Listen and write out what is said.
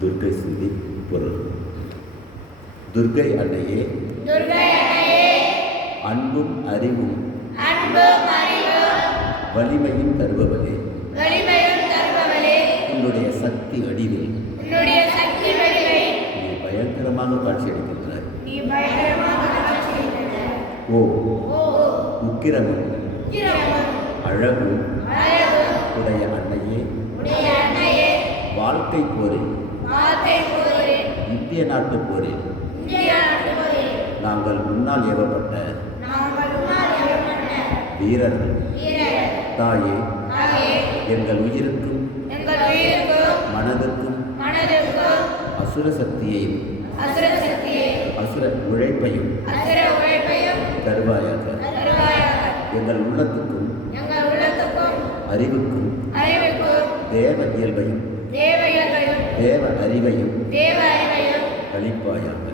துர்க்கை சிந்தி பொருள். துர்க்கை அன்னையே, அன்பும் அறிவும் வலிமையும் தருபவளே, உன்னுடைய சக்தி வடிவில் நீ பயங்கரமாக காட்சியளிக்கின்றாய். ஓ உக்கிரமும் அழகும் உடைய அன்னையே, வாழ்க்கை போரில் இந்திய நாட்டு போரில் நாங்கள் முன்னால் ஏவப்பட்ட வீரர்கள் தாயே, எங்கள் உயிருக்கும் மனதிற்கும் அசுர சக்தியையும் அசுர உழைப்பையும் தருவாயாக. எங்கள் உள்ளத்துக்கும் அறிவுக்கும் தேவ இயல்பையும் தேவ அறிவையும் அளிப்பாயாக.